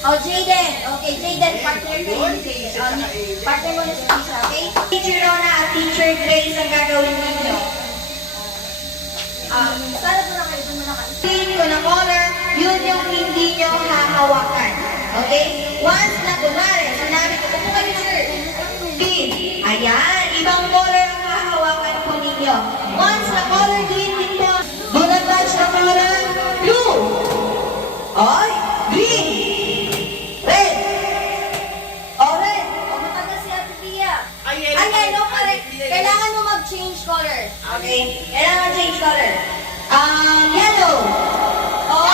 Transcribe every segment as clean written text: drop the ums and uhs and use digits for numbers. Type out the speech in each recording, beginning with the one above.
Oh, Jaden. Okay, Jaden, partner kayo. Partner mo na si Lisa, okay? Teacher Rona at Teacher Grace ang gagawin ninyo. Sana po na kayo, muna kayo. Pin ko na color, yun yung hindi nyo hahawakan. Okay? Once na kumare, sinabi ko, upo kayo, sir. Pin. Ayan, ibang color ang hahawakan po ninyo. Once na color green din po, bullet batch na color, blue. Oy, green. Red. Orange. O, matagal si Ate Pia. Yellow, correct. Kailangan mo mag-change color. Okay? Kailangan mag-change color. Yellow. Oh,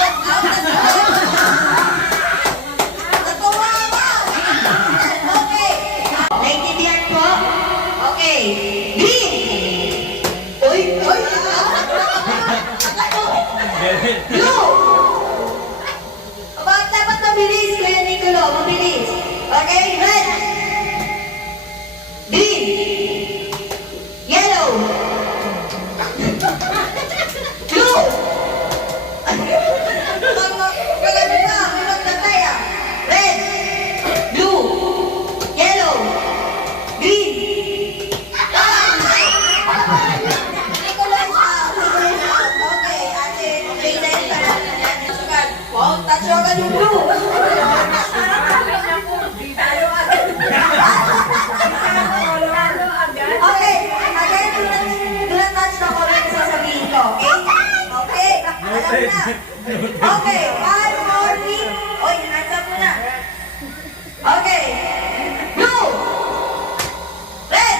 natuwa ka. Okay. Naintindihan po? Okay. Green. Uy. Blue. Bakit dapat mabilis, Kuya Nicolo? Mabilis. Okay, red. Green. Yellow. Blue. Red. Blue. Yellow. Green. Okay, one more week. Oy, hands up muna. Okay. Blue. Red.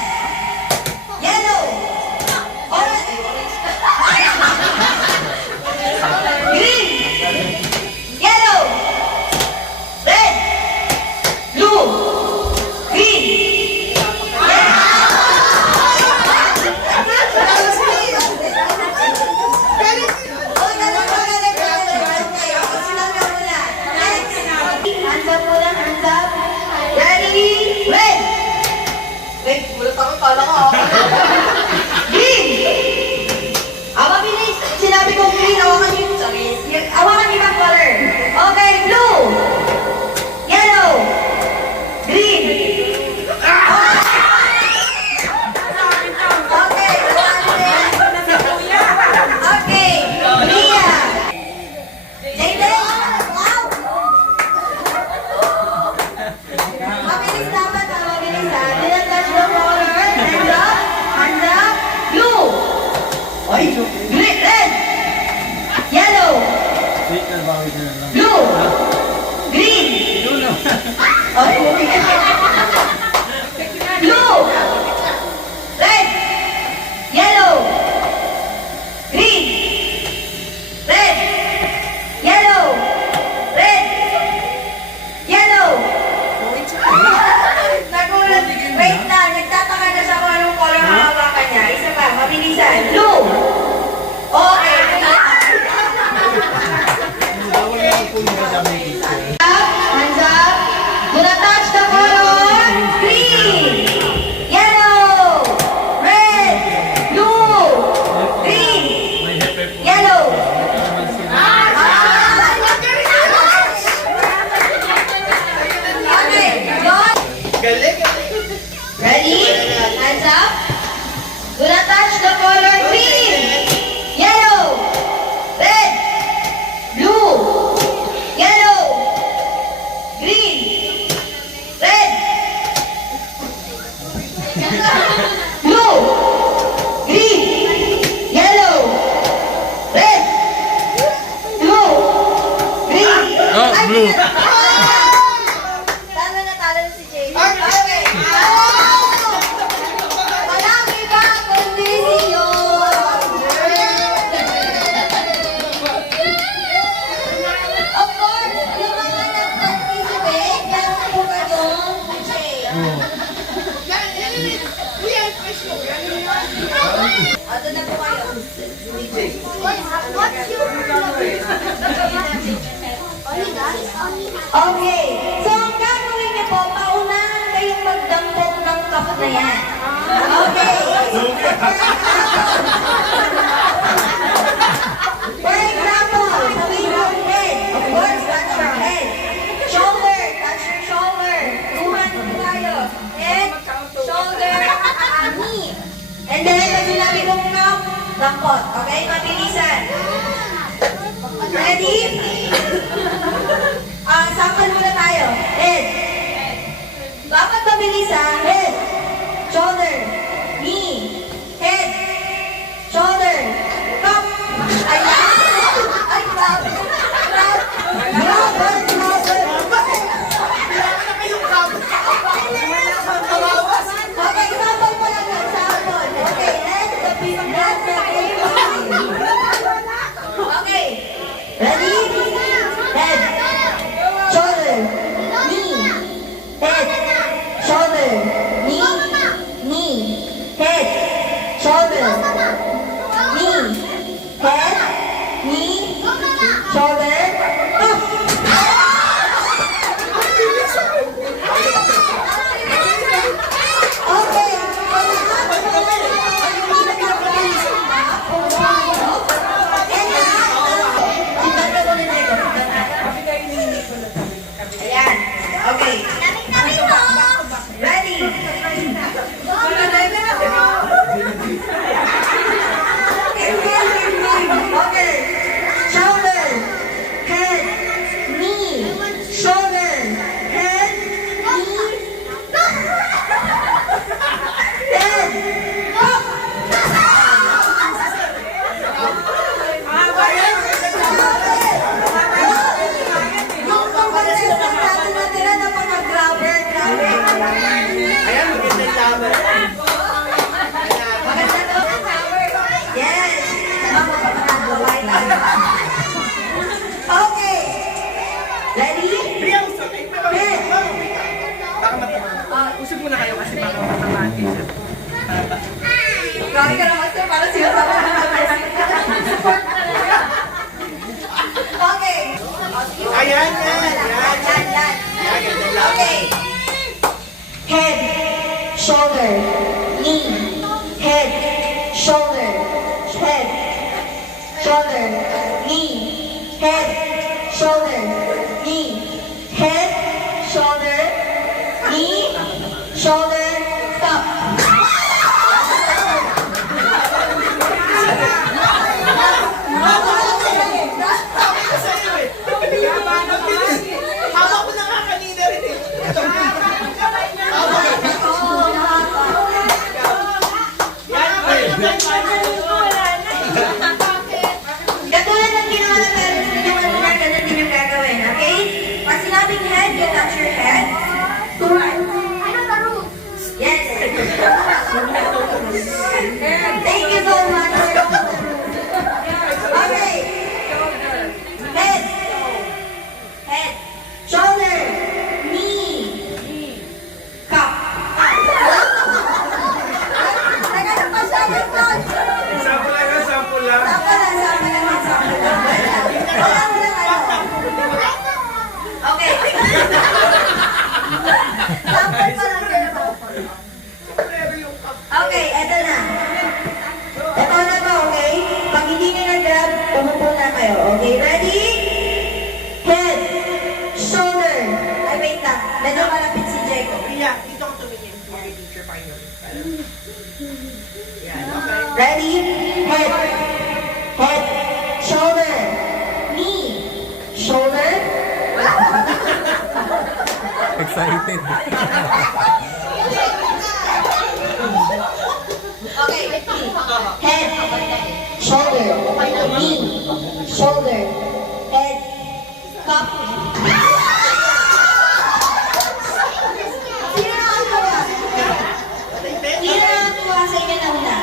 Yellow. Orange. Green. Yellow. Red. Blue. Green. Hands up muna, hands up. Ready? Red! Wait, mulat ako, kala ko. Green! Mabilis. Sinabi ko green, awakan yung, sorry. Awakan yung ibang color. Okay, blue! Yellow! Green! Okay, okay, Mia! Jayden! Wow! Mabilis dapat, mabilis ha. Do not touch the color. Hands up, hands up. Blue! Oy, green, red! Yellow! Blue! Green! Oy, blue! Red! Yellow! Green! Red! Yellow! Red! Yellow! Nagulat. Wait lang, nagtataka na siya kung anong color ang hawakan niya. Isa pa, mabilisan. Blue! Okay. Hands up. Do not touch the color. Green! Yellow! Red! Blue! Green! Yellow! Okay, John. Ready? Hands up. Do not touch the color green, yellow, red, blue, yellow, green, red, blue, green, yellow, red, blue, green. Blue. Talo na si Jay. Okay. Walang iba kundi si Yon. Of course, yung mga nag-participate, meron po kayong share. Doon na po kayo. Okay. So, ang gagawin niyo po, paunahan kayong magdampot ng cup na yan. Okay. For example, sabihin mo, head. Of course, touch your head. Shoulder, touch your shoulder. Two hands po tayo. Head, shoulder, knee. And then, pag sinabi kong cup, dampot. Okay? Mabilisan. Ready? Sample muna tayo. Head. Dapat mabilis ha. Head. Shoulder. Knee. Head. Shoulder. Cup. Ayan. Ay, grabe. Grabe. Okay, sample mo lang yan. Sample. Okay, head. Okay. Ready? Head. Shoulder. Knee. Head. Shoulder. Knee. Knee. Ayan, yan. Yan. Okay. Head, shoulder, knee, head, shoulder, knee, head, shoulder, knee, head, shoulder, knee, shoulder, stop. Hawak ko na nga kanina rin eh. Katulad ng ginawa ng parents ninyo kanina, ganun din yung gagawin, okay? Pag sinabing head, you touch your head. Right. Yes. Thank you so much. Okay. Head. Shoulder. Knee. Cup. Sample lang. Okay. Okay, eto na. Eto na ba, okay? Pag hindi nyo nag-grab, umupo na kayo. Okay, ready? Head, shoulder. Ay, wait lang. Medyo malapit si Jacob. Iya, dito ko tumingin. Okay, teacher, pahinga. Yan, okay. Ready? Head, shoulder, knee, shoulder. Excited. Okay, head, shoulder, knee, shoulder, head, cup. Sino nakakatawa? Sino nakakatawa sa inyo na una?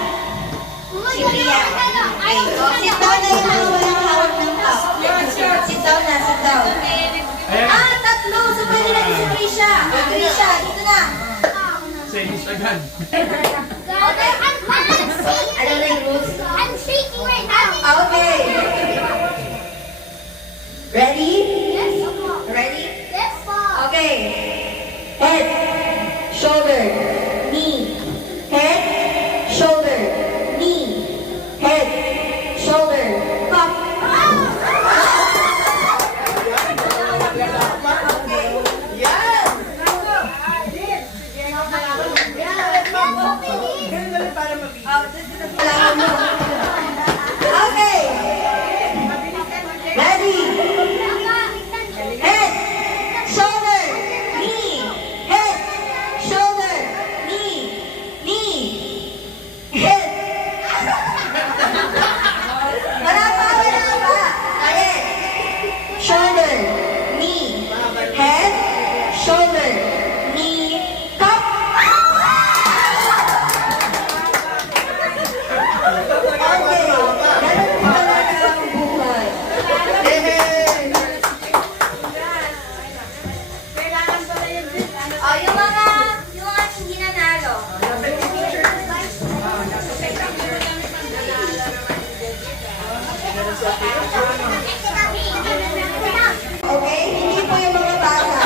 Si Ria. Okay, so sit down na yung mga walang hawak ng cup. Sit down na, sit down. Ah, tatlo! So pwede na si Trisha. Trisha, dito na. Senis agad. Alam na yung rules? I'm shaking right now. Okay. Ready? Yes. Ready? Yes. Okay. Head, shoulder, knee. Head, shoulder, knee. Head, shoulder, cup. Okay. Yan! Ganun na rin para mabigyan. Kailangan mo. Okay. Ready? Head, shoulder, knee. Head, shoulder, knee. Head. Wala pa. Head, shoulder, knee. Head, shoulder, knee. Cup. Okay. Ganun talaga ang buhay. Oh, yung mga hindi nanalo. Okay? Hindi po yung mga bata.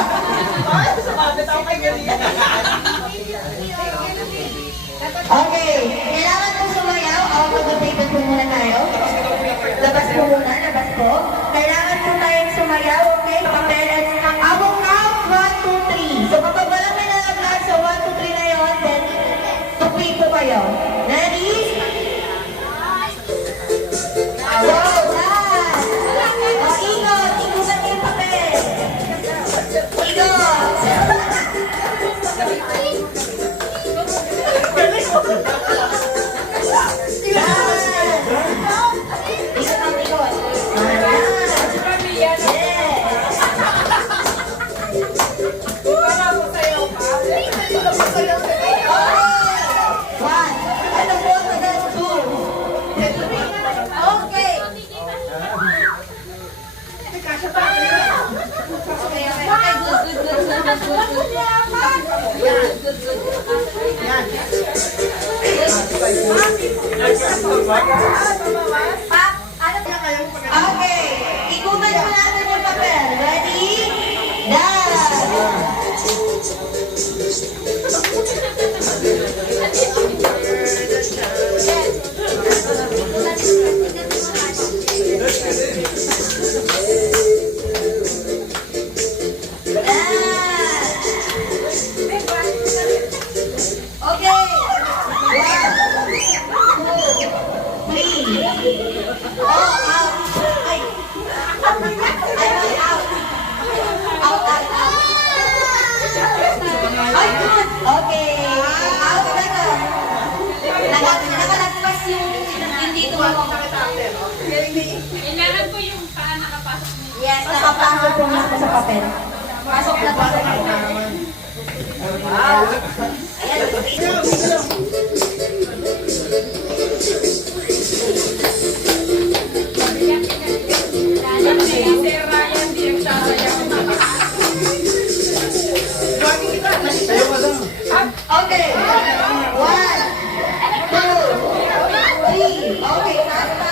Okay. Kailangan po sumayaw. Mag-table po muna tayo. Labas po muna. Labas po. Kailangan po tayong sumayaw. Okay? Papeles. I will count 1, 2, 3. So kapag walang may nalaglag sa 1, 2, 3 na yun, then tupi po kayo. Ready? Wow! Last! O, ikot! Ikutan niyo yung papel. Ikot! Okay. Ikutan mo natin yung papel. Ready? Oh, out. Ay. Ay, out. Out, out, out. Ay, good. Okay. Out na to. Nakalagpas yung hindi tumawag. Kailangan ko yung paa nakapasok niyo. Yes, nakapasok po na sa papel. Pasok na po sa papel. Ayan. Sir Ryan, di nagsasayaw. Okay. 1, 2, 3. Okay, taas pa.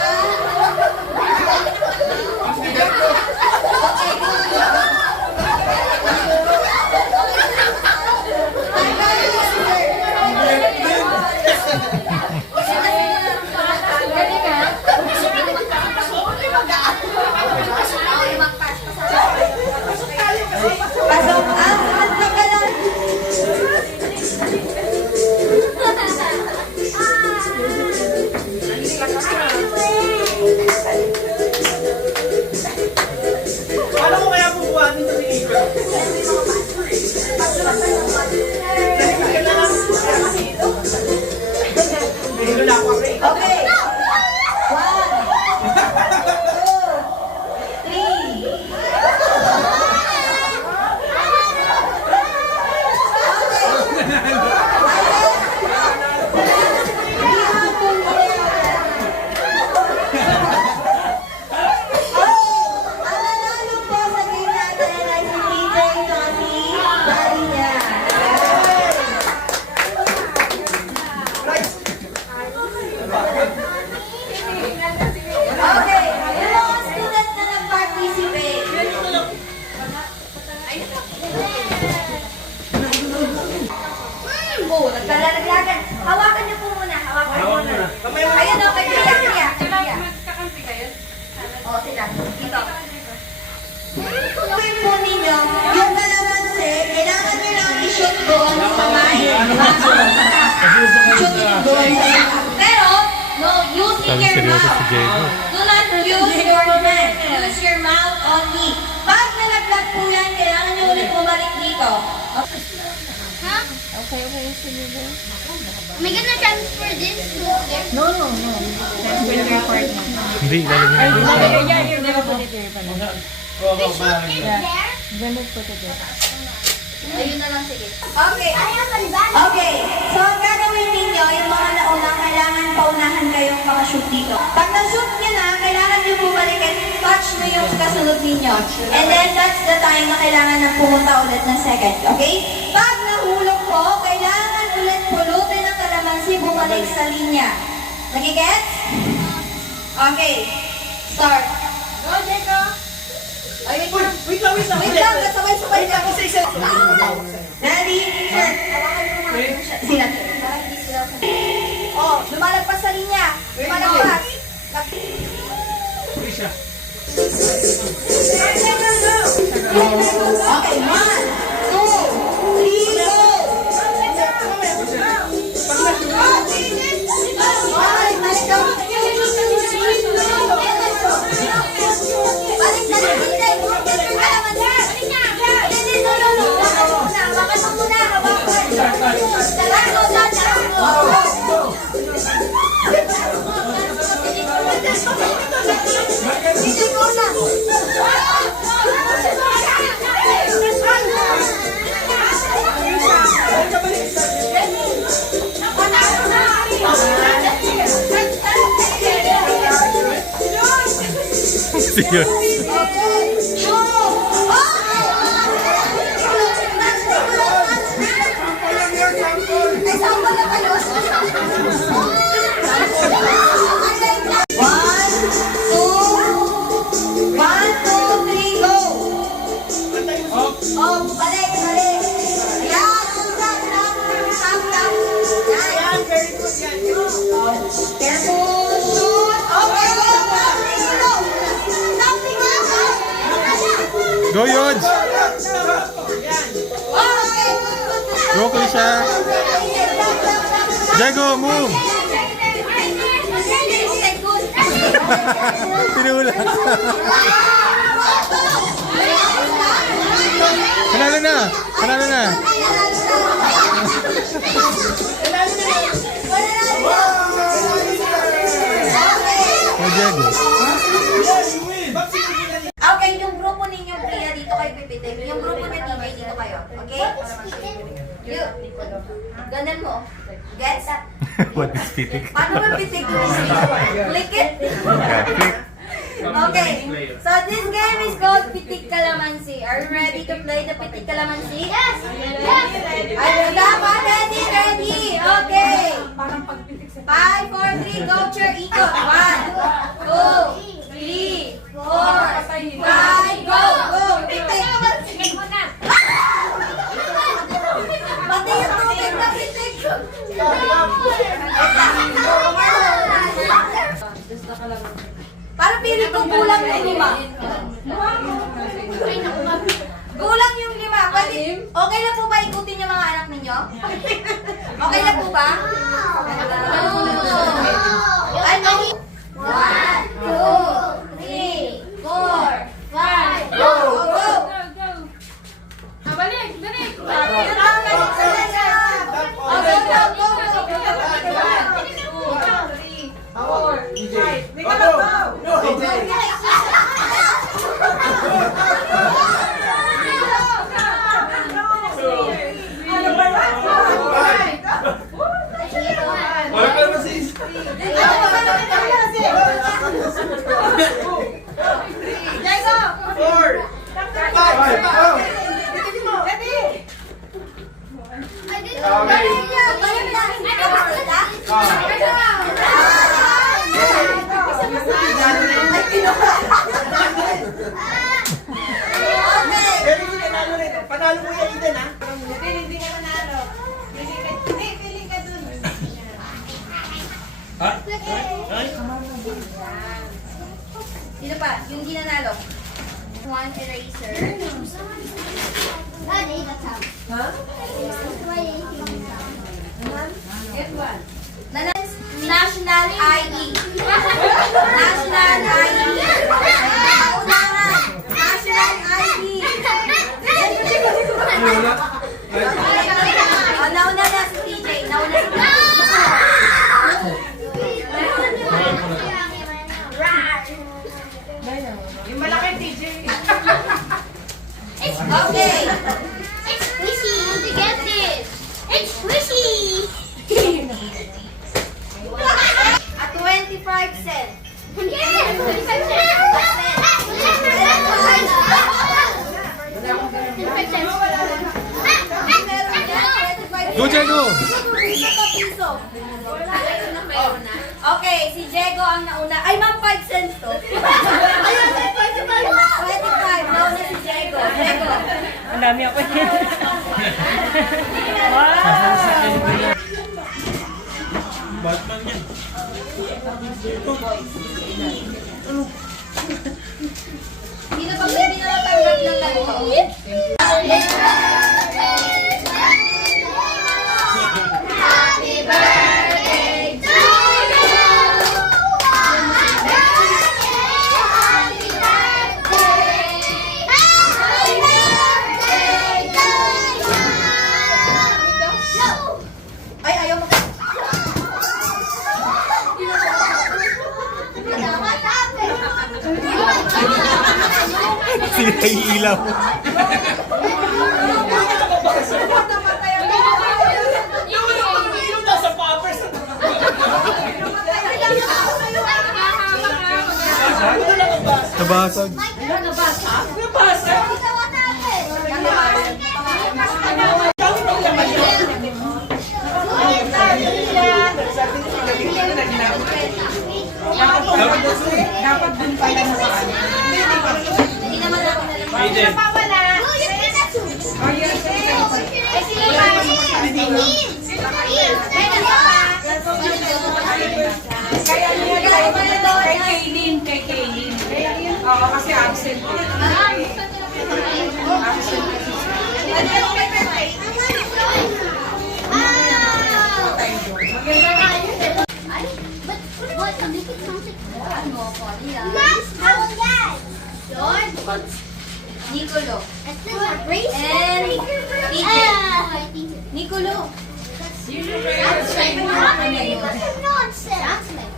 Okay, pasok. Pasok ka lang. Paano ko kaya bubuhatin sa tingin ko? Nahilo na ako eh. Okay. 1, 2, 3. Ang nanalo po sa game natin ay si PJ Johnny Maria. Okay, yung mga student na nag-participate. Oh, nagkalalaglagan. Hawakan niyo po muna. Hawakan niyo muna. Ayun o, kay Kuya. Kuya. Kuya. Magkakampi kayo? O, sila. Dito. Gawin po ninyo, yung kalamansi, kailangan nyo lang i-shoot doon sa may shoot it doon sa isa. Pero, no, using your mouth. Do not use your hand. Use your mouth only. Pag nalaglag po yan, kailangan nyo ulit bumalik dito. Ha? May gonna transfer this to there? Hindi, lalagyan mo. Fish hook in there? Ayun na lang, sige. Okay. Okay. So, ang gagawin ninyo, yung mga nauna, kailangan paunahan kayong makashoot dito. Pag na-shoot nyo na, kailangan nyo bumalik at touch nyo yung kasunod ninyo. And then, that's the time na kailangan na pumunta ulit ng second. Okay? Pag nahulog po, kailangan ulit pulutin ng kalamansi bumalik sa linya. Nagigets? Okay. Start. Go, Jeko. Ay, wait lang. Wait lang. Wait lang, kasabay-sabay Wait lang, lang. isa-isa. Daddy, sir, hawakan mo nga sila. Oh, lumalagpas sa linya. Lumalagpas. Isa. Okay, 1, 2, 3, go! Okay, balik daw. Balik na lang, hindi. Hawakan mo muna, hawakan. Dalan mo, dalan mo. Hindi ko na. Sige. Go, Yods! Go, Krisha! Jago, move! Pinulat. Panalo na! Panalo na! Oh, Diego. Okay, yung grupo ninyo, Priya, dito kayo pipitin. Yung grupo na TJ, dito kayo. Okay? Ganun mo. Gets? What is pitik? Paano ba pitik yung click it? Click. Okay, so this game is called Pitik Kalamansi. Are you ready to play the Pitik Kalamansi? Yes! Yes! Are you ready? Ready! Okay! 5, 4, 3, go, chair, ikot. 1, 2, 3, 4, 5, go! Go! Pitik! Pati yung tubig na pitik! Parang pili ko kulang yung 5. Kulang yung 5. Pwede, okay lang po ba ikutin yung mga anak ninyo? Okay lang po ba? Ano? 1, 2, 3, 4, 5. Go! Go! Balik! Balik! Panalo mo yan, Eden, ha? Hindi ka nanalo. Piling ka dun. Sino pa? Yung hindi nanalo. One eraser. Daddy, that's how. Huh? Get one. National ID. National ID. Unahan. National ID. Oh, nauna na si TJ. Nauna si TJ. Yung malaki TJ. Okay. It's squishy to get this. It's squishy. At 25 cents. Yes. 25 cents. Go, Diego! Piso. Okay, si Diego ang nauna. Ay, ma'am, 5 cents to. Ayun, 25. Nauna si Diego. Diego. Ang dami ako. Batman yan. Dito pag hindi na natanggap ng ganito. Happy birthday to you. Happy birthday. Happy birthday. Happy birthday to you. Ay, ayaw mo. What happened? Sila yung ilaw. Yung nasa poppers. Nabasag. Nabasa. What happened? Dapat dun pala na sa ano. Hindi naman ako nalang. Eden. No, you cannot do it. Oh, yes. Kaya niya kay Kaylin. Kay Kaylin. Oo, kasi absent. But what? Make it sound like ano ako? Yes, how is that? George. Nicolo. And PJ. Nicolo. That's like nonsense. That's like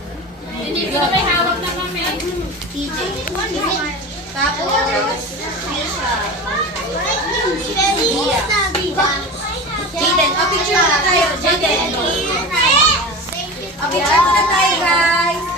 Hindi ko na may hawak na kami. PJ. Tapos, Trisha. Jaden. O, picture muna tayo. Jaden. O, picture muna tayo, guys.